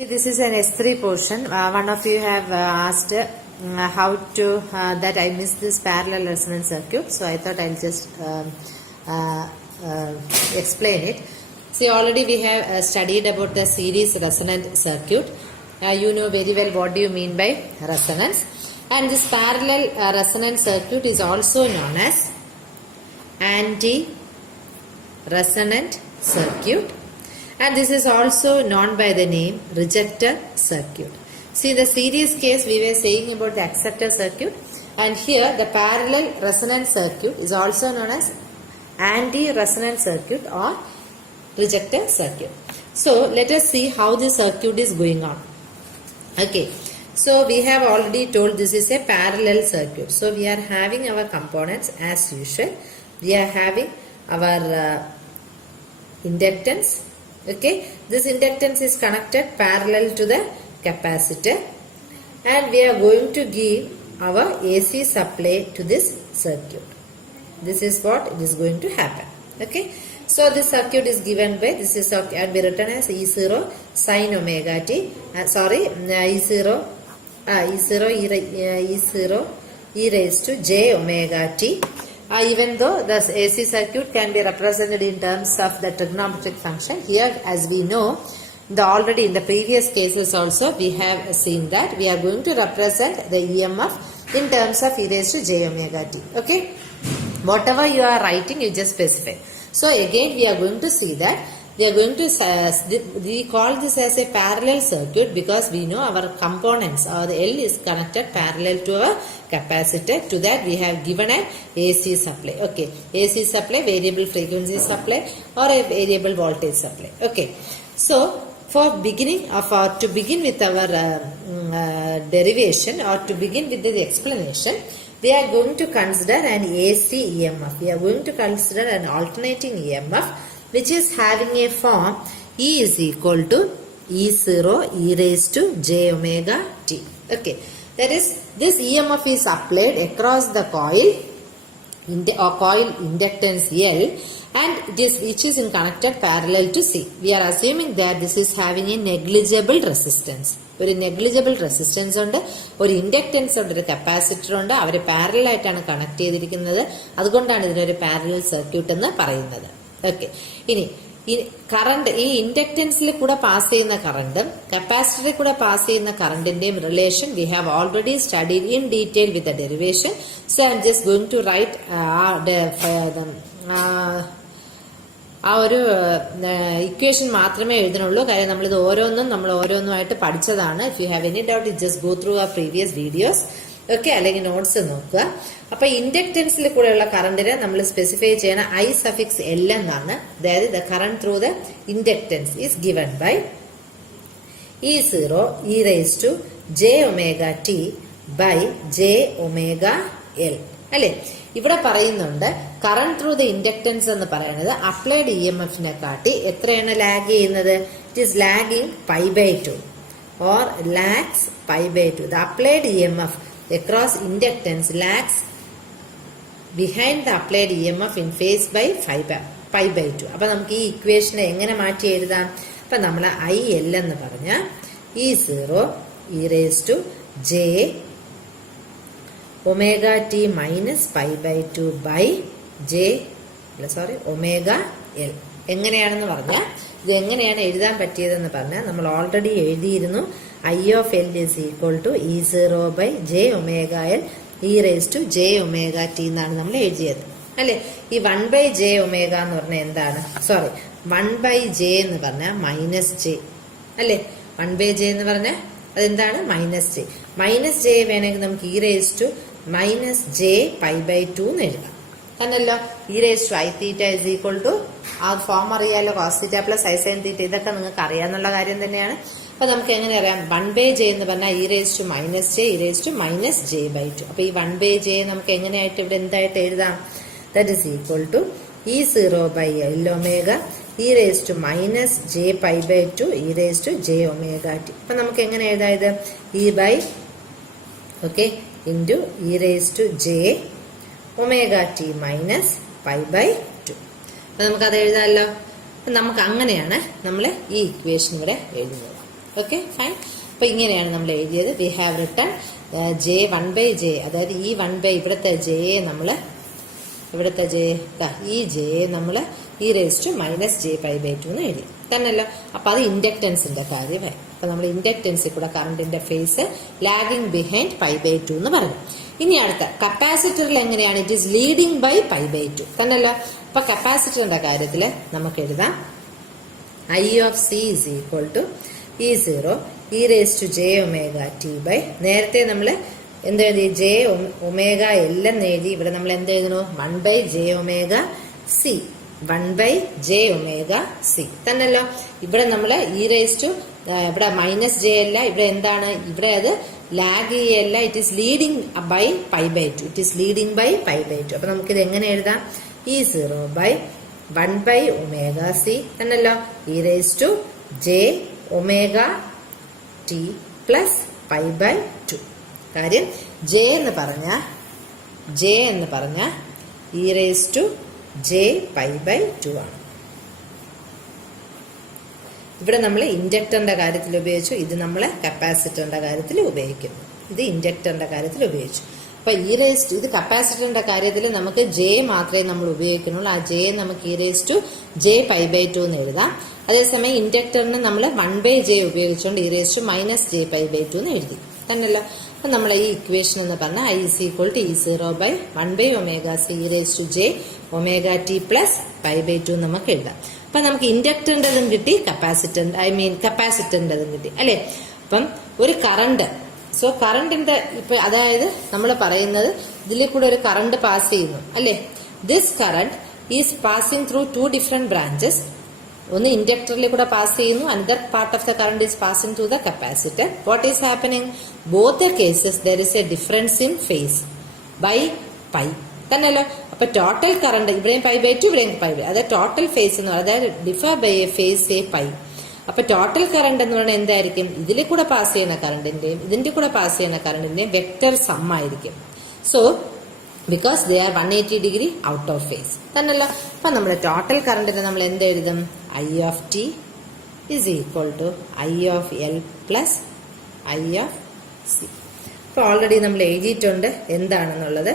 This is an S3 portion. One of you have asked how to that I missed this parallel resonance circuit, so I thought I'll just explain it. See, already we have studied about the series resonant circuit. You know very well what do you mean by resonance, and this parallel resonant circuit is also known as anti-resonant circuit. And this is also known by the name rejector circuit. See, the series case we were saying about the acceptor circuit, and here the parallel resonant circuit is also known as anti-resonant circuit or rejector circuit. So let us see how the circuit is going on. Okay, so we have already told this is a parallel circuit. So we are having our components as usual. We are having our inductance. Okay, this inductance is connected parallel to the capacitor, and we are going to give our AC supply to this circuit. This is what is going to happen. Okay, so this circuit is given by, this is and be written as E0 sin omega t. E0 e raised to j omega t. Even though the AC circuit can be represented in terms of the trigonometric function, here as we know, already in the previous cases also we have seen that we are going to represent the EMF in terms of e raised to j omega t. Okay, whatever you are writing, you just specify. So again we are going to see that we are going to we call this as a parallel circuit because we know our components or the L is connected parallel to our capacitor. To that we have given an AC supply. Okay, AC supply, variable frequency supply or a variable voltage supply. Okay, so for beginning of to begin with our derivation or to begin with the explanation, we are going to consider an AC EMF. We are going to consider an alternating EMF which is having a form E is equal to E0 e raised to j omega t. Okay, that is, this EMF is applied across the coil coil inductance L, and which is connected parallel to C. We are assuming that this is having a negligible resistance. ഒരു negligible resistance ഉണ്ട്, ഒരു inductance ഉണ്ട്, ഒരു capacitor ഉണ്ട്. അവർ parallel ആയിട്ടാണ് connect ചെയ്തിരിക്കുന്നത്. അതുകൊണ്ടാണ് ഇതിനൊരു പാരലൽ സർക്യൂട്ട് എന്ന് പറയുന്നത്. ഓക്കെ, ഇനി ഈ കറണ്ട്, ഈ ഇൻഡക്റ്റൻസിൽ കൂടെ പാസ് ചെയ്യുന്ന കറണ്ടും കപ്പാസിറ്ററിൽ കൂടെ പാസ് ചെയ്യുന്ന കറണ്ടിന്റെയും relation we have already studied in detail with the derivation. So I am just going to write ആ ഒരു ഇക്വേഷൻ മാത്രമേ എഴുതണുള്ളൂ. കാര്യം നമ്മൾ ഓരോന്നുമായിട്ട് പഠിച്ചതാണ്. If you have any doubt just go through our previous videos. Okay, അല്ലെങ്കിൽ നോട്ട്സ് നോക്കുക. അപ്പൊ ഇൻഡക്റ്റൻസിൽ കൂടെയുള്ള കറണ്ടിനെ നമ്മൾ സ്പെസിഫൈ ചെയ്യണ ഐ സഫിക്സ് എൽ എന്നാണ്. അതായത് the current through the inductance is given by E0 e raised to j omega t by j omega L. അല്ലെ, ഇവിടെ പറയുന്നുണ്ട് കറണ്ട് ത്രൂ ദ ഇൻഡക്റ്റൻസ് എന്ന് പറയുന്നത് അപ്ലൈഡ് ഇ എം എഫിനെ കാട്ടി എത്രയാണ് ലാഗ് ചെയ്യുന്നത്? It is lagging π/2 or lags π/2. The applied EMF across inductance lags behind the applied EMF in phase by π/2. അപ്പൊ നമുക്ക് ഈ ഇക്വേഷനെ എങ്ങനെ മാറ്റി എഴുതാം? അപ്പൊ നമ്മൾ IL എന്ന് പറഞ്ഞ E0 e raised to j omega t minus π/2 by omega L. എങ്ങനെയാണെന്ന് പറഞ്ഞാൽ, ഇത് എങ്ങനെയാണ് എഴുതാൻ പറ്റിയതെന്ന് പറഞ്ഞാൽ നമ്മൾ ഓൾറെഡി എഴുതിയിരുന്നു. I of L is equal to E0 by j omega L e raised to j omega t എന്നാണ് നമ്മൾ എഴുതിയത്. അല്ലെ, ഈ 1/j omega എന്ന് പറഞ്ഞാൽ എന്താണ്? 1/j എന്ന് പറഞ്ഞാൽ -j. അല്ലെ, 1/j എന്ന് പറഞ്ഞാൽ അതെന്താണ്? -j. -j വേണമെങ്കിൽ നമുക്ക് e raised to -j π/2 എന്ന് എഴുതാം. തന്നല്ലോ, e raised to I theta is equal to ആ ഫോം അറിയാലോ, cos theta plus I sin theta. ഇതൊക്കെ നിങ്ങൾക്ക് അറിയാന്നുള്ള കാര്യം തന്നെയാണ്. അപ്പൊ നമുക്ക് എങ്ങനെ അറിയാം? 1/j എന്ന് പറഞ്ഞാൽ e raised to -j e raised to -j/2. അപ്പൊ ഈ 1/j നമുക്ക് എങ്ങനെയായിട്ട് ഇവിടെ എന്തായിട്ട് എഴുതാം? That is equal to E0 by L omega e raised to -j π/2 e raised to j omega t. അപ്പൊ നമുക്ക് എങ്ങനെ എഴുതാം? ഇത് into e raised to j omega t minus π/2. അപ്പൊ നമുക്കത് എഴുതാമല്ലോ. നമുക്ക് അങ്ങനെയാണ് നമ്മൾ ഈ ഇക്വേഷൻ ഇവിടെ എഴുതുന്നത്. Okay fine. അപ്പൊ ഇങ്ങനെയാണ് നമ്മൾ എഴുതിയത്. We have written J 1/j, അതായത് ഈ 1 ഇവിടുത്തെ ജെയെ നമ്മൾ ഈ ജെയെ നമ്മൾ e⁻j⁻2 എന്ന് എഴുതി തന്നെയല്ലോ. അപ്പൊ അത് ഇൻഡക്റ്റൻസിന്റെ കാര്യമായി. അപ്പൊ നമ്മൾ ഇൻഡക്റ്റൻസിൽ കൂടെ കറണ്ടിന്റെ ഫേസ് ലാഗിങ് ബിഹൈൻഡ് π/2 എന്ന് പറഞ്ഞു. ഇനി അടുത്ത കപ്പാസിറ്ററിൽ എങ്ങനെയാണ്? ഇറ്റ് ഈസ് ലീഡിങ് ബൈ π/2 തന്നെയല്ലോ. അപ്പൊ കപ്പാസിറ്ററിന്റെ കാര്യത്തിൽ നമുക്ക് എഴുതാം I of C is equal to E0 e⁻j⁻t by, നേരത്തെ നമ്മൾ എന്ത് എഴുതി? j⁻L എന്ന് എഴുതി. ഇവിടെ നമ്മൾ എന്ത് എഴുതണു? 1/j⁻C 1/j⁻C തന്നല്ലോ. ഇവിടെ നമ്മൾ ഇവിടെ -j അല്ല, ഇവിടെ എന്താണ്? ഇവിടെ അത് ലാഗ് ചെയ്യല്ല. It is leading by π/2. It is leading by π/2. അപ്പൊ നമുക്കിത് എങ്ങനെ എഴുതാം? E0 by 1/ωc തന്നല്ലോ e⁻j⁻t പ്ലസ് π/2. കാര്യം j എന്ന് പറഞ്ഞ e⁻j⁻2 ആണ്. ഇവിടെ നമ്മൾ ഇൻഡക്ടറിന്റെ കാര്യത്തിൽ ഉപയോഗിച്ചു, ഇത് നമ്മൾ കപ്പാസിറ്ററിന്റെ കാര്യത്തിൽ ഉപയോഗിക്കുന്നു. ഇത് ഇൻഡക്ടറിന്റെ കാര്യത്തിൽ ഉപയോഗിച്ചു. അപ്പൊ ഇത് കപ്പാസിറ്ററിന്റെ കാര്യത്തിൽ നമുക്ക് j മാത്രമേ നമ്മൾ ഉപയോഗിക്കുന്നുള്ളൂ. ആ j നമുക്ക് e⁻j⁻2 എന്ന് എഴുതാം. അതേസമയം ഇൻഡക്ടറിന് നമ്മൾ 1/j ഉപയോഗിച്ചുകൊണ്ട് e⁻j⁻2 എന്ന് എഴുതി തന്നല്ലോ. അപ്പൊ നമ്മൾ ഈ ഇക്വേഷൻ എന്ന് പറഞ്ഞാൽ I is equal to E0 by 1/ωc e⁻j⁻t plus π/2 നമുക്ക് എഴുതാം. അപ്പൊ നമുക്ക് ഇൻഡക്ടറിൻ്റെതും കിട്ടി, കപ്പാസിറ്ററിൻ്റെതും കിട്ടി അല്ലെ. അപ്പം ഒരു കറണ്ട്, സോ കറണ്ടിന്റെ ഇപ്പൊ അതായത് നമ്മൾ പറയുന്നത് ഇതിൽ കൂടെ ഒരു കറണ്ട് പാസ് ചെയ്യുന്നു അല്ലെ. This current is passing through 2 different branches. ഒന്ന് ഇൻഡക്ടറിൽ കൂടെ പാസ് ചെയ്യുന്നു, another part of the current is passing through the capacitor. What is happening? Both the cases there is a difference in phase by pi തന്നെയല്ലോ. അപ്പൊ total current ഇവിടെയും π/2 ഇവിടെയും π/2, അതായത് ടോട്ടൽ ഫേസ് എന്ന് പറയുന്നത് അതായത് differ by a phase a pi. അപ്പൊ total current എന്ന് പറയുന്നത് എന്തായിരിക്കും? ഇതിൽ കൂടെ പാസ് ചെയ്യുന്ന കറണ്ടിന്റെയും ഇതിന്റെ കൂടെ പാസ് ചെയ്യുന്ന കറണ്ടിന്റെയും വെക്ടർ സം ആയിരിക്കും. So because they are 180 degree out of phase തന്നല്ലോ. അപ്പൊ നമ്മുടെ ടോട്ടൽ കറണ്ടിന് നമ്മൾ എന്ത് എഴുതും? I of t is equal to I of L plus I of C. അപ്പൊ ഓൾറെഡി നമ്മൾ എഴുതിയിട്ടുണ്ട് എന്താണെന്നുള്ളത്.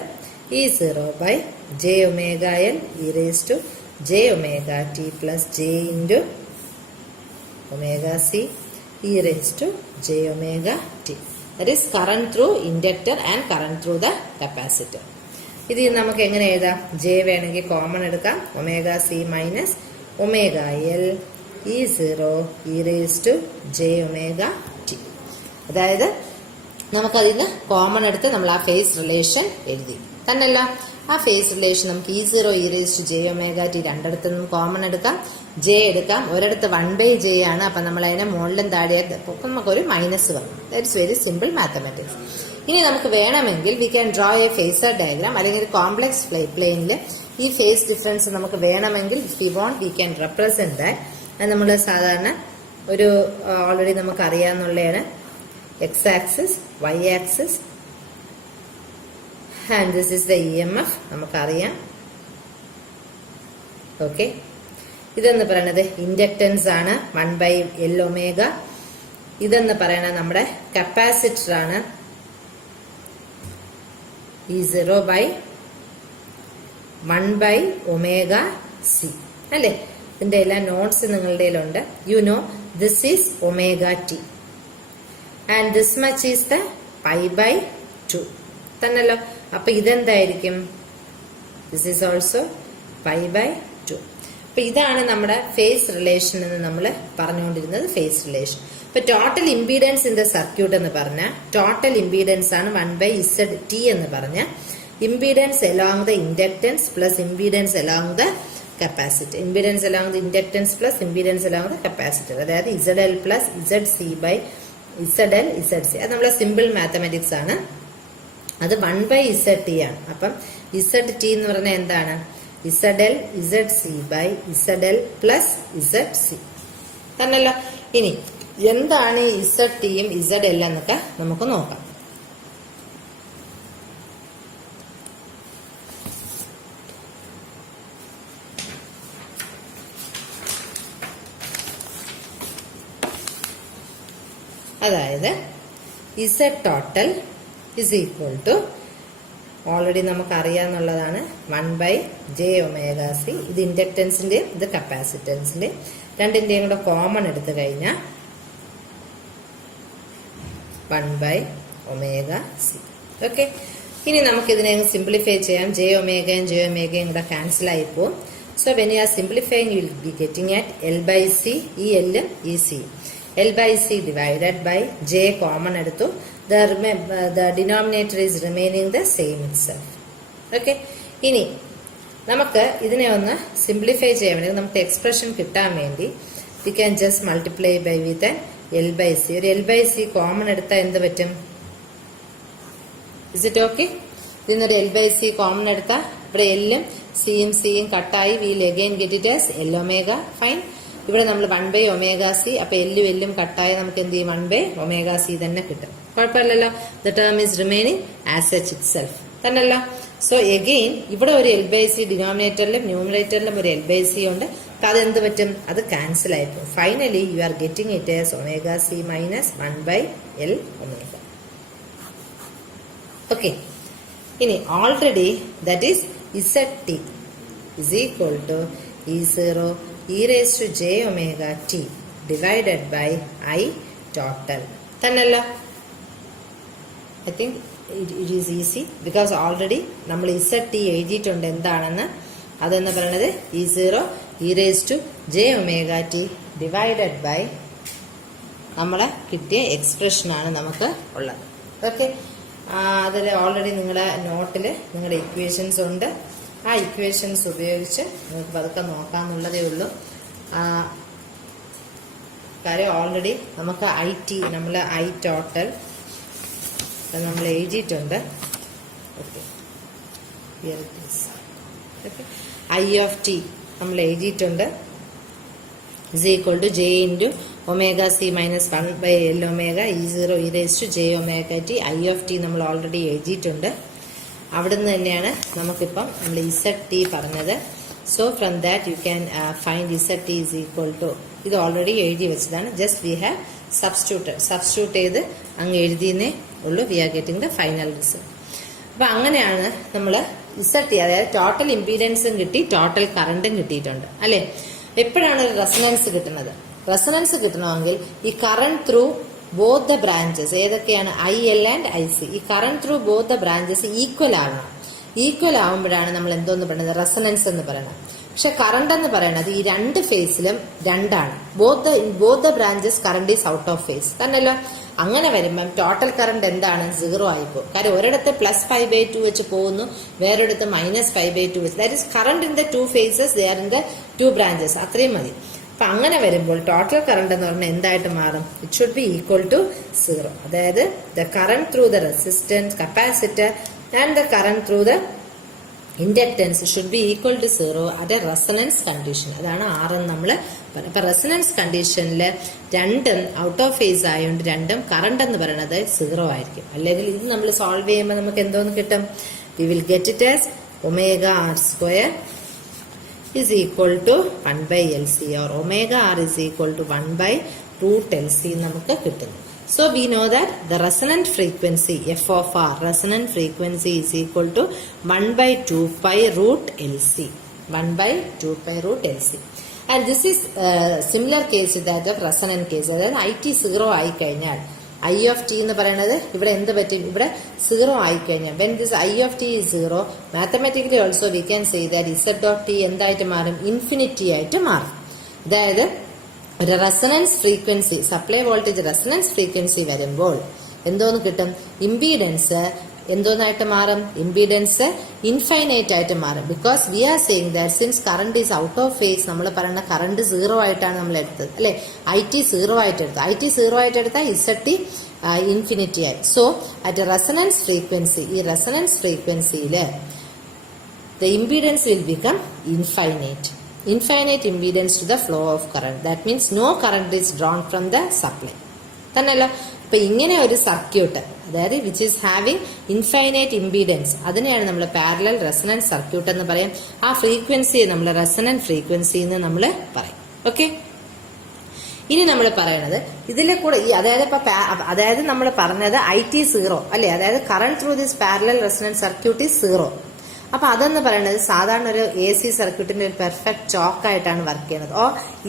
E0 by j⁻L e⁻j⁻t plus j into ωc e⁻j⁻t. That is current through inductor and current through the capacitor. ഇത് നമുക്ക് എങ്ങനെ എഴുതാം? j വേണമെങ്കിൽ common എടുക്കാം. ωc minus ωL E0 e⁻j⁻t. അതായത് നമുക്കതിന് കോമൺ എടുത്ത് നമ്മൾ ആ ഫേസ് റിലേഷൻ എഴുതി തന്നല്ല. ആ ഫേസ് റിലേഷൻ നമുക്ക് E0 e⁻j⁻t രണ്ടിടത്ത് നിന്നും കോമൺ എടുക്കാം, j എടുക്കാം. ഒരിടത്ത് 1/j ആണ്, അപ്പൊ നമ്മൾ അതിനെ മുകളിലും താഴെ നമുക്കൊരു മൈനസ് വന്നു. That's very simple mathematics. ഇനി നമുക്ക് വേണമെങ്കിൽ we can draw a phasor diagram, അല്ലെങ്കിൽ കോംപ്ലക്സ് പ്ലെയിനിൽ ഈ ഫേസ് ഡിഫറൻസ് നമുക്ക് വേണമെങ്കിൽ we won't we can represent that. അത് നമ്മൾ സാധാരണ ഒരു ഓൾറെഡി നമുക്ക് അറിയാവുന്നതാണ് x axis, y axis, and this is the EMF നമുക്കറിയാം. ഓക്കെ, ഇതെന്ന് പറയുന്നത് ഇൻഡക്റ്റൻസ് ആണ് 1/L⍵. ഇതെന്ന് പറയുന്നത് നമ്മുടെ കപ്പാസിറ്റർ ആണ് E0 by 1/ωc അല്ലേ. ഇതിന്റെ എല്ലാ നോട്ട്സ് നിങ്ങളുടെ ഉണ്ട്. You know this is ωt and this much is the π/2 തന്നല്ലോ. അപ്പൊ ഇതെന്തായിരിക്കും? This is also π/2. അപ്പൊ ഇതാണ് നമ്മുടെ ഫേസ് റിലേഷൻ എന്ന് നമ്മൾ പറഞ്ഞുകൊണ്ടിരുന്നത്. Phase relation. ഇപ്പൊ total impedance in the circuit എന്ന് പറഞ്ഞ ടോട്ടൽ ഇംപീഡൻസ് ആണ് 1/ZT എന്ന് പറഞ്ഞ impedance along the inductance plus impedance along the capacitor. Impedance along the inductance plus impedance along the capacitor. അതായത് ZL plus ZC by ZL ZC. അത് നമ്മളെ simple mathematics ആണ്. അത് 1/ZT ആണ്. അപ്പം ZT എന്ന് പറഞ്ഞാൽ എന്താണ്? ZL ZC by ZL plus ZC തന്നല്ലോ. ഇനി എന്താണ് ഈ ZTയും ZL എന്നൊക്കെ നമുക്ക് നോക്കാം. അതായത് Z total is equal to already നമുക്ക് അറിയാന്നുള്ളതാണ് 1/j⍵c. ഇത് ഇൻഡക്ടൻസിന്റെയും ഇത് കപ്പാസിറ്റൻസിന്റെയും രണ്ടിന്റെയും കൂടെ കോമൺ എടുത്തു കഴിഞ്ഞാൽ 1/ω⍵c. ഓക്കെ, ഇനി നമുക്ക് ഇതിനെ സിംപ്ലിഫൈ ചെയ്യാം. j⍵യും j⍵യും കൂടെ ക്യാൻസൽ ആയി പോകും. So when you are simplifying you will be getting at L/c. ഈ എല്ലും ഈ C L/c divided by j common എടുത്തു. The denominator is remaining the same itself. Okay, ഇനി നമുക്ക് ഇതിനെ ഒന്ന് സിംപ്ലിഫൈ ചെയ്യാൻ വേണ്ടി നമുക്ക് എക്സ്പ്രഷൻ കിട്ടാൻ വേണ്ടി we can just multiply by with L/c. ഒരു L/c കോമൺ എടുത്താൽ എന്ത് പറ്റും? Is it okay? ഇതിന്നൊരു L/c കോമൺ എടുത്താൽ ഇവിടെ എല്ലും സിയും കട്ടായി. Will again get it as L⍵. Fine. ഇവിടെ നമ്മൾ 1/ω⍵c. അപ്പൊ എല്ലും കട്ടായി നമുക്ക് എന്ത് ചെയ്യും? 1/ω⍵c തന്നെ കിട്ടും. കുഴപ്പമില്ലല്ലോ. The term is remaining as such itself തന്നല്ല. സോ എഗെയിൻ ഇവിടെ ഒരു L/c ഡിനോമിനേറ്ററിലും ന്യൂമറേറ്ററിലും ഒരു L/c ഉണ്ട്. അപ്പൊ അതെന്ത് പറ്റും? അത് ക്യാൻസൽ ആയിപ്പോ. Finally you are getting it as ω⍵c minus 1/L⍵. Okay, ഇനി already that is Zt is equal to E0 e⁻j⍵t divided by I total. തന്നല്ല. I think it is easy because already നമ്മൾ Zt എഴുതിയിട്ടുണ്ട് എന്താണെന്ന്. അതെന്ന് പറയുന്നത് E0 e⁻j⍵t divided by നമ്മളെ കിട്ടിയ എക്സ്പ്രഷനാണ് നമുക്ക് ഉള്ളത്. ഓക്കെ, അതിൽ ഓൾറെഡി നിങ്ങളുടെ നോട്ടിൽ നിങ്ങളുടെ ഇക്വേഷൻസ് ഉണ്ട്. ആ ഇക്വേഷൻസ് ഉപയോഗിച്ച് നിങ്ങൾക്ക് പതുക്കെ നോക്കാമെന്നുള്ളതേ ഉള്ളൂ. കാര്യം ഓൾറെഡി നമുക്ക് നമ്മൾ ഐ ടോട്ടൽ നമ്മൾ എഴുതിയിട്ടുണ്ട്. ഓക്കെ, I(t) നമ്മൾ എഴുതിയിട്ടുണ്ട്. is equal to j into ω⍵c minus 1/L⍵ E0 e⁻j⍵t. I(t) നമ്മൾ ഓൾറെഡി എഴുതിയിട്ടുണ്ട്. അവിടുന്ന് തന്നെയാണ് നമുക്കിപ്പം നമ്മൾ Zt പറഞ്ഞത്. So from that you can find Zt is equal to, ഇത് ഓൾറെഡി എഴുതി വെച്ചതാണ്. ജസ്റ്റ് വി ഹാവ് സബ്സ്റ്റിറ്റ്യൂട്ട് ചെയ്ത് അങ്ങ് എഴുതിയെന്നേ ഉള്ളൂ. We are getting the final result. അപ്പൊ അങ്ങനെയാണ് നമ്മൾ Zt, അതായത് ടോട്ടൽ ഇംപീഡൻസും കിട്ടി, ടോട്ടൽ കറണ്ടും കിട്ടിയിട്ടുണ്ട് അല്ലെ. എപ്പോഴാണ് ഒരു റെസൊണൻസ് കിട്ടുന്നത്? റെസൊണൻസ് കിട്ടണമെങ്കിൽ ഈ current through both the branches ഏതൊക്കെയാണ്? IL and IC. ഈ current through both the branches equal ആവണം. ഈക്വൽ ആവുമ്പോഴാണ് നമ്മൾ എന്തോന്ന് പറയുന്നത്? റെസൊണൻസ് എന്ന് പറയുന്നത്. പക്ഷെ കറണ്ട് എന്ന് പറയുന്നത് ഈ രണ്ട് ഫേസിലും രണ്ടാണ്. Both the branches current is out of phase തന്നല്ലോ. അങ്ങനെ വരുമ്പം ടോട്ടൽ കറണ്ട് എന്താണ്? 0 ആയിപ്പോ. കാര്യം ഒരിടത്ത് +5/2 വെച്ച് പോകുന്നു, വേറൊരിടത്ത് -5/2 വെച്ച്. That is current in the 2 phases, they are in the 2 branches. അത്രയും മതി. അപ്പൊ അങ്ങനെ വരുമ്പോൾ ടോട്ടൽ കറണ്ട് എന്ന് പറഞ്ഞാൽ എന്തായിട്ട് മാറും? It should be equal to 0. അതായത് the current through the resistance capacitor and the current through the inductance should be equal to 0 at a resonance condition. അതാണ് R എന്ന് നമ്മൾ പറയുന്നത്. അപ്പൊ റെസൊണൻസ് കണ്ടീഷനിൽ രണ്ടും ഔട്ട് ഓഫ് ഫേസ് ആയതുകൊണ്ട് രണ്ടും കറണ്ട് എന്ന് പറയുന്നത് 0 ആയിരിക്കും. അല്ലെങ്കിൽ ഇത് നമ്മൾ സോൾവ് ചെയ്യുമ്പോൾ നമുക്ക് എന്തോന്ന് കിട്ടും? We will get it as ω⍵r² is equal to 1/LC or ω⍵r is equal to 1/√LC നമുക്ക് കിട്ടുന്നു. So we know that the resonant frequency f of r, resonant frequency is equal to 1/2π√LC. 1/2π√LC. And this is similar case to that of resonant case. അതായത് IT 0 ആയി കഴിഞ്ഞാൽ I(t) എന്ന് പറയുന്നത് ഇവിടെ എന്ത് പറ്റും? ഇവിടെ 0 ആയിക്കഴിഞ്ഞാൽ when this I(t) is 0, mathematically also we can say that Z(t) എന്തായിട്ട് മാറും? ഇൻഫിനിറ്റി ആയിട്ട് മാറും. അതായത് ഒരു resonance frequency, supply voltage resonance frequency വരുമ്പോൾ എന്തോന്ന് കിട്ടും? ഇംപീഡൻസ് എന്തോന്നായിട്ട് മാറും? ഇംപീഡൻസ് ഇൻഫൈനൈറ്റ് ആയിട്ട് മാറും. Because we are saying that since current is out of phase, നമ്മൾ പറയുന്ന കറണ്ട് 0 ആയിട്ടാണ് നമ്മൾ എടുത്തത് അല്ലെ. IT 0 ആയിട്ട് എടുത്തു. IT 0 ആയിട്ട് എടുത്താൽ Zt ഇൻഫിനിറ്റി ആയി. സോ അറ്റ് റെസൊണൻസ് ഫ്രീക്വൻസി, ഈ റെസൊണൻസ് ഫ്രീക്വൻസിയില് the impedance will become infinite impedance to the flow of current. That means no current is drawn from the supply. തന്നല്ലോ. അപ്പൊ ഇങ്ങനെ ഒരു സർക്യൂട്ട്, അതായത് which is having infinite impedance, അതിനെയാണ് നമ്മൾ parallel resonance circuit എന്ന് പറയും. ആ ഫ്രീക്വൻസിയെ നമ്മൾ റെസൊണന്റ് ഫ്രീക്വൻസി എന്ന് നമ്മൾ പറയും. ഓക്കെ, ഇനി നമ്മൾ പറയണത് ഇതിലെ കൂടെ അതായത് നമ്മൾ പറഞ്ഞത് IT0 അല്ലെ, അതായത് current through this parallel resonant circuit is 0. അപ്പൊ അതെന്ന് പറയുന്നത് സാധാരണ ഒരു AC സർക്യൂട്ടിന്റെ ഒരു പെർഫെക്റ്റ് ചോക്ക് ആയിട്ടാണ് വർക്ക് ചെയ്യുന്നത്.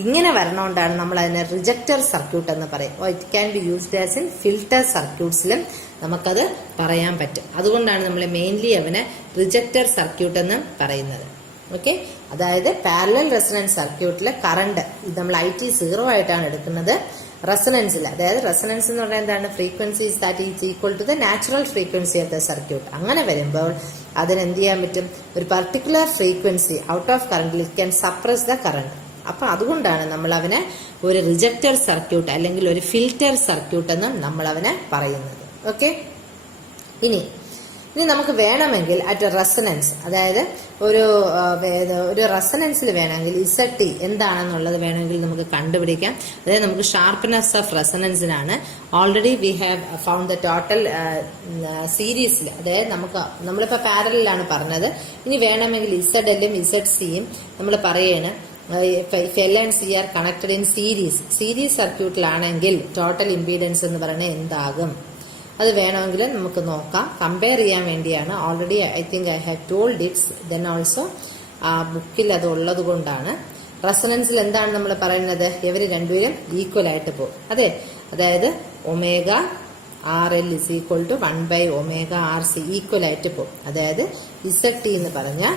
ഇങ്ങനെ വരണോണ്ടാണ് നമ്മൾ അതിനെ റിജക്ടർ സർക്യൂട്ട് എന്ന് പറയും. It can be used as in filter സർക്യൂട്ട്സിലും നമുക്കത് പറയാൻ പറ്റും. അതുകൊണ്ടാണ് നമ്മൾ മെയിൻലി അവനെ റിജക്ടർ സർക്യൂട്ട് എന്ന് പറയുന്നത്. ഓക്കെ, അതായത് പാരലൽ റെസൊണന്റ് സർക്യൂട്ടിലെ കറണ്ട് നമ്മൾ IT0 ആയിട്ടാണ് എടുക്കുന്നത്. റെസൊണൻസിൽ, അതായത് റെസൊണൻസ് എന്ന് പറഞ്ഞാൽ എന്താണ്, frequencies that is equal to the natural frequency of the circuit. അങ്ങനെ വരുമ്പോൾ അതിന് എന്ത് ചെയ്യാൻ പറ്റും, ഒരു പർട്ടിക്കുലർ ഫ്രീക്വൻസി ഔട്ട് ഓഫ് കറണ്ടിൽ it can suppress the current. അപ്പൊ അതുകൊണ്ടാണ് നമ്മൾ അവനെ ഒരു റിജക്ടർ സർക്യൂട്ട് അല്ലെങ്കിൽ ഒരു ഫിൽറ്റർ സർക്യൂട്ട് എന്ന് നമ്മൾ അവനെ പറയുന്നത്. ഓക്കെ, ഇനി നമുക്ക് വേണമെങ്കിൽ അറ്റ് റെസൊണൻസ്, അതായത് ഒരു റെസൊണൻസിൽ വേണമെങ്കിൽ ZT എന്താണെന്നുള്ളത് വേണമെങ്കിൽ നമുക്ക് കണ്ടുപിടിക്കാം. അതായത് നമുക്ക് ഷാർപ്പ്നെസ് ഓഫ് റെസൊണൻസിനാണ് already we have found the total സീരീസിൽ. അതായത് നമ്മളിപ്പോൾ പാരലിലാണ് പറഞ്ഞത്. ഇനി വേണമെങ്കിൽ ZLും ZCയും നമ്മൾ പറയാണ് L and C are connected in series സർക്യൂട്ടിലാണെങ്കിൽ ടോട്ടൽ ഇംപീഡൻസ് എന്ന് പറയുന്നത് എന്താകും, അത് വേണമെങ്കിൽ നമുക്ക് നോക്കാം. കമ്പയർ ചെയ്യാൻ വേണ്ടിയാണ്. Already I think I have told it's then also ആ ബുക്കിൽ അത് ഉള്ളത് കൊണ്ടാണ്. റെസൊണൻസിൽ എന്താണ് നമ്മൾ പറയുന്നത്, ഇവർ രണ്ടുപേരും ഈക്വൽ ആയിട്ട് പോകും. അതായത് ω/RL is equal to 1/ω/RC equal ആയിട്ട് പോകും. അതായത് ZT എന്ന് പറഞ്ഞാൽ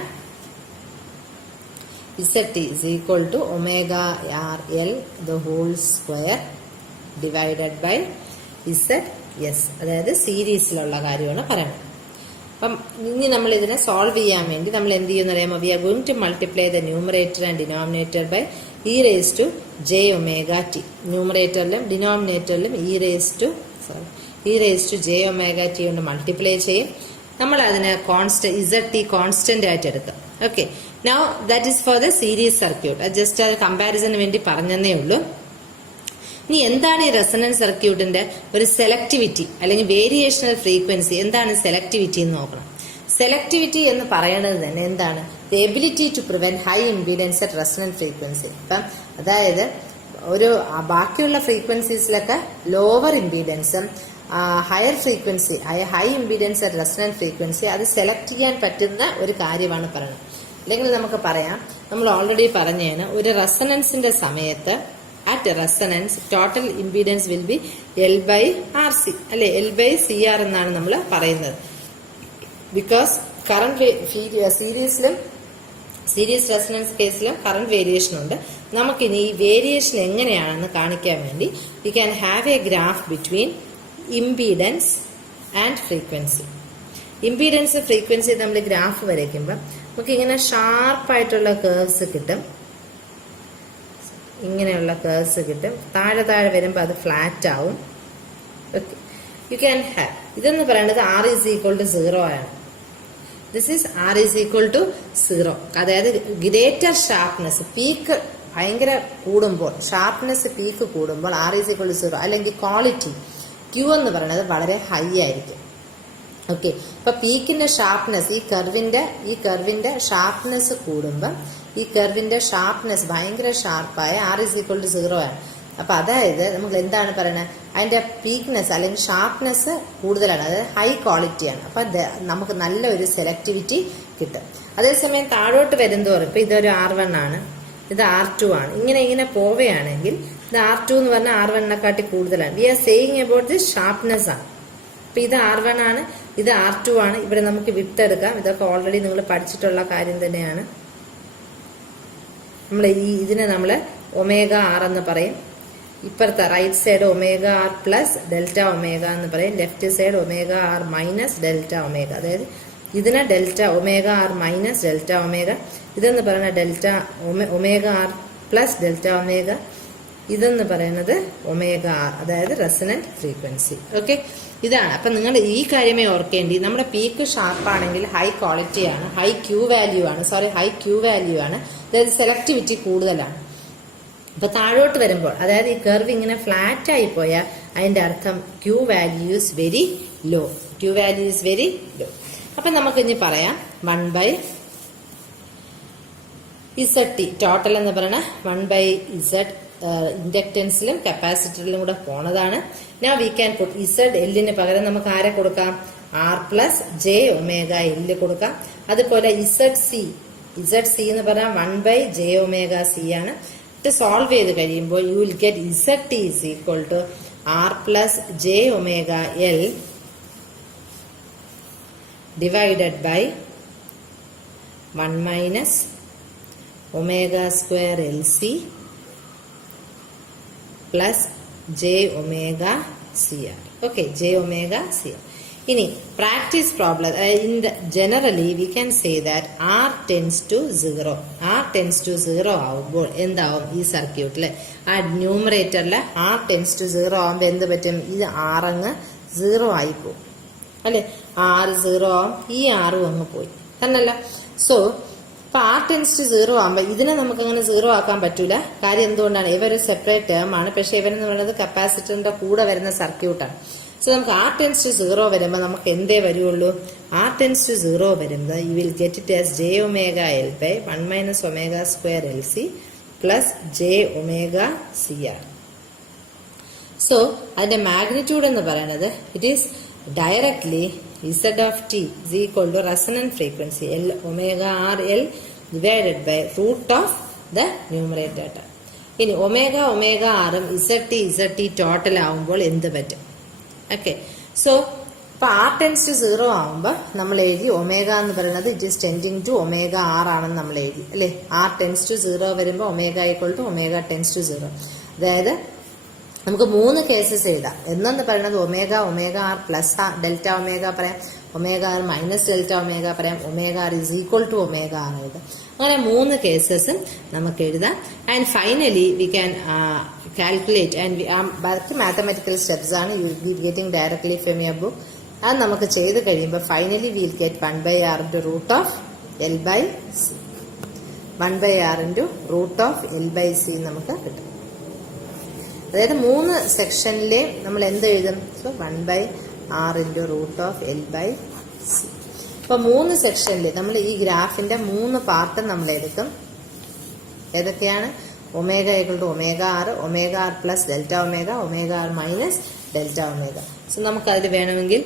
ZT is equal to ω/RL the whole square divided by ZS. അതായത് സീരീസിലുള്ള കാര്യമാണ് പറയുന്നത്. അപ്പം ഇനി നമ്മൾ ഇതിനെ സോൾവ് ചെയ്യാൻ വേണ്ടി നമ്മൾ എന്ത് ചെയ്യുമെന്ന് അറിയാമോ, we are going to multiply the numerator and denominator by e⁻j⍵t. ന്യൂമറേറ്ററിലും ഡിനോമിനേറ്ററിലും e⁻j⍵t കൊണ്ട് മൾട്ടിപ്ലൈ ചെയ്യും. നമ്മൾ അതിനെ ZT കോൺസ്റ്റന്റ് ആയിട്ട് എടുക്കും. Okay, now that is for the series circuit. Just അത് കമ്പാരിസണിന് വേണ്ടി പറഞ്ഞതേ ഉള്ളൂ. ഇനി എന്താണ് ഈ റെസൊണൻസ് സർക്യൂട്ടിന്റെ ഒരു സെലക്ടിവിറ്റി അല്ലെങ്കിൽ വേരിയേഷണൽ ഫ്രീക്വൻസി, എന്താണ് സെലക്ടിവിറ്റി എന്ന് നോക്കണം. സെലക്ടിവിറ്റി എന്ന് പറയുന്നത് തന്നെ എന്താണ്, the ability to prevent high impedance at resonant frequency. ഇപ്പം അതായത് ഒരു ബാക്കിയുള്ള ഫ്രീക്വൻസീസിലൊക്കെ ലോവർ ഇംപീഡൻസും higher frequency high impedance at resonant frequency അത് സെലക്ട് ചെയ്യാൻ പറ്റുന്ന ഒരു കാര്യമാണ് പറയുന്നത്. അല്ലെങ്കിൽ നമുക്ക് പറയാം, നമ്മൾ ഓൾറെഡി പറഞ്ഞതാണ്, ഒരു റെസൊണൻസിന്റെ സമയത്ത് at resonance total impedance will be L/RC അല്ലെ, L/CR എന്നാണ് നമ്മൾ പറയുന്നത്. ബിക്കോസ് കറന്റ് സീരീസ് റെസൊണൻസ് കേസിലും കറന്റ് വേരിയേഷൻ ഉണ്ട്. നമുക്കിനി ഈ വേരിയേഷൻ എങ്ങനെയാണെന്ന് കാണിക്കാൻ വേണ്ടി we can have A graph between impedance and frequency. Impedance frequency നമ്മൾ ഗ്രാഫ് വരയ്ക്കുമ്പോൾ നമുക്ക് ഇങ്ങനെ ഷാർപ്പായിട്ടുള്ള കേർവ്സ് കിട്ടും. ഇങ്ങനെയുള്ള കേർവ്സ് കിട്ടും. താഴെ വരുമ്പോൾ അത് ഫ്ലാറ്റ് ആവും. ഓക്കെ, യു ക്യാൻ ഹാവ് ഇതെന്ന് പറയുന്നത് R is equal to 0 ആണ്. This is R is equal to 0. അതായത് ഗ്രേറ്റർ ഷാർപ്നെസ് പീക്ക് ഭയങ്കര കൂടുമ്പോൾ, ഷാർപ്നെസ് പീക്ക് കൂടുമ്പോൾ R is equal to 0. അല്ലെങ്കിൽ ക്വാളിറ്റി Q എന്ന് പറയുന്നത് വളരെ ഹൈ ആയിരിക്കും. ഓക്കെ, അപ്പൊ പീക്കിന്റെ ഷാർപ്നെസ് ഈ കർവിന്റെ ഷാർപ്നെസ് കൂടുമ്പോൾ ഈ കർവിന്റെ ഷാർപ്നെസ് ഭയങ്കര ഷാർപ്പായ R is equal to 0 ആണ്. അപ്പൊ അതായത് നമ്മൾ എന്താണ് പറയുന്നത്, അതിന്റെ പീക്ക്നെസ് അല്ലെങ്കിൽ ഷാർപ്നെസ് കൂടുതലാണ്, അതായത് ഹൈ ക്വാളിറ്റിയാണ്. അപ്പൊ നമുക്ക് നല്ലൊരു സെലക്ടിവിറ്റി കിട്ടും. അതേസമയം താഴോട്ട് വരുന്നതോറും ഇപ്പൊ ഇതൊരു R1 ആണ്, ഇത് R2 ആണ്, ഇങ്ങനെ പോവുകയാണെങ്കിൽ ഇത് R2 എന്ന് പറഞ്ഞാൽ R1-നെക്കാട്ടി കൂടുതലാണ്. We are saying about this sharpness ആണ്. അപ്പൊ ഇത് R1 ആണ്, ഇത് R2 ആണ്. ഇവിടെ നമുക്ക് വിത്ത് എടുക്കാം. ഇതൊക്കെ ഓൾറെഡി നിങ്ങൾ പഠിച്ചിട്ടുള്ള കാര്യം തന്നെയാണ്. നമ്മൾ ഇതിനെ നമ്മൾ ω/R എന്ന് പറയും. ഇപ്പുറത്തെ റൈറ്റ് സൈഡ് ω/R പ്ലസ് ∆ω എന്ന് പറയും. Left side ω/R minus ∆ω. അതായത് ഇതിനെ ω/R മൈനസ് ∆ ω, ഇതെന്ന് പറയുന്നത് ω/R പ്ലസ് ∆ω, ഇതെന്ന് പറയുന്നത് ω/R, അതായത് റെസൊണന്റ് ഫ്രീക്വൻസി. ഓക്കെ, ഇതാണ്. അപ്പൊ നിങ്ങൾ ഈ കാര്യമേ ഓർക്കേണ്ടി, നമ്മുടെ പീക്ക് ഷാർപ്പാണെങ്കിൽ ഹൈ ക്വാളിറ്റിയാണ്, ഹൈ ക്യൂ വാല്യൂ ആണ്, അതായത് സെലക്ടിവിറ്റി കൂടുതലാണ്. അപ്പൊ താഴോട്ട് വരുമ്പോൾ, അതായത് ഈ കർവ് ഇങ്ങനെ ഫ്ലാറ്റ് ആയി പോയാൽ അതിന്റെ അർത്ഥം Q value is very low. അപ്പൊ നമുക്ക് ഇനി പറയാം 1/ZT ടോട്ടൽ എന്ന് പറയുന്ന 1/Z ഇൻഡക്റ്റൻസിലും കപ്പാസിറ്ററിലും കൂടെ പോണതാണ്. Now we can put Z Lന് പകരം നമുക്ക് ആരെ കൊടുക്കാം? R plus J omega L കൊടുക്കാം. അതുപോലെ ZC എന്ന് പറഞ്ഞാൽ 1 by J omega C ആണ്. ഇത് സോൾവ് ചെയ്ത് കഴിയുമ്പോൾ you will get ZT is equal to R plus J omega L divided by 1 minus omega square LC plus J omega CR. Okay, J omega CR. ഇനി practice problem generally we can say that R tends to 0. R tends to 0 ആവുമ്പോൾ എന്താവും ഈ സർക്യൂട്ടിൽ? ആ ന്യൂമറേറ്ററിൽ R tends to 0 ആവുമ്പോൾ എന്ത് പറ്റും? ഇത് R അങ്ങ് 0 ആയി പോകും അല്ലെ? R 0 ആവും, ഈ R അങ്ങ് പോയി എന്നല്ല. സോ ഇപ്പൊ R tends to 0 ആകുമ്പോൾ ഇതിനെ നമുക്ക് അങ്ങനെ 0 ആക്കാൻ പറ്റൂല. കാര്യം എന്തുകൊണ്ടാണ്? ഇവര് സെപ്പറേറ്റ് ടേം ആണ്, പക്ഷെ ഇവരെന്ന് പറയുന്നത് കപ്പാസിറ്ററിന്റെ കൂടെ വരുന്ന സർക്യൂട്ടാണ്. സോ നമുക്ക് R tends to 0 വരുമ്പോൾ നമുക്ക് എന്തേ വരുള്ളൂ? R tends to 0 വരുമ്പോൾ you will get it as J omega L by 1 minus omega square LC plus J omega CR. So അതിന്റെ മാഗ്നിറ്റ്യൂഡ് എന്ന് പറയുന്നത് it is directly Z of t is equal to resonant frequency L omega R L divided by root of the numerator. ഇനി omega R ഉം ZT total ആവുമ്പോൾ എന്ത് പറ്റും? Okay, so ഇപ്പൊ R tends to 0 ആവുമ്പോൾ നമ്മൾ എഴുതി ഒമേഗ എന്ന് പറയുന്നത് it is tending to omega R ആണെന്ന് നമ്മൾ എഴുതി അല്ലെ? R tends to 0 വരുമ്പോൾ omega equal to omega tends to 0. അതായത് നമുക്ക് 3 കേസസ് എഴുതാം. എന്നെന്ന് പറയുന്നത് omega R plus delta omega പറയാം, omega R minus delta omega പറയാം, omega R is equal to omega R എഴുതാം. അങ്ങനെ 3 കേസസും നമുക്ക് എഴുതാം. And finally we can calculate and ബാക്കി മാത്തമാറ്റിക്കൽ സ്റ്റെപ്സ് ആണ് you will be getting directly from your book. അത് നമുക്ക് ചെയ്ത് കഴിയുമ്പോൾ finally will get 1 by R into root of L by C. 1 by R into root of L by C നമുക്ക് കിട്ടും. അതായത് 3 സെക്ഷനിലെ നമ്മൾ എന്ത് എഴുതും? So 1 by R into root of L by C. ഇപ്പൊ 3 സെക്ഷനിൽ നമ്മൾ ഈ ഗ്രാഫിന്റെ 3 പാർട്ട് നമ്മൾ എടുക്കും. ഏതൊക്കെയാണ്? Omega equal to omega R plus delta omega R minus delta omega. So നമുക്ക് അതിൽ വേണമെങ്കിൽ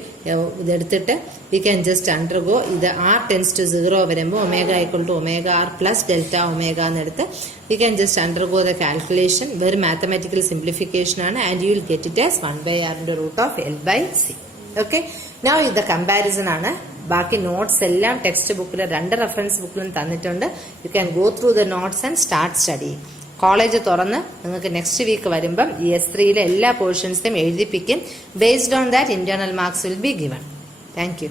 ഇതെടുത്തിട്ട് വി ക്യാൻ ജസ്റ്റ് അണ്ടർഗോ ഇത് R tends to 0 വരുമ്പോൾ omega equal to omega R plus delta omega എന്നെടുത്ത് we can just undergo the calculation. വെറും mathematical simplification ആണ്. And you will get it as 1 by R into root of L by C. Okay, now ഇത് comparison ആണ്. ബാക്കി notes എല്ലാം text ബുക്കിൽ 2 reference ബുക്കിലും തന്നിട്ടുണ്ട്. You can go through the notes and start study. College തുറന്ന് നിങ്ങൾക്ക് നെക്സ്റ്റ് വീക്ക് വരുമ്പം S3 എല്ലാ പോർഷൻസും എഴുതിപ്പിക്കും. Based on that internal marks will be given. Thank U.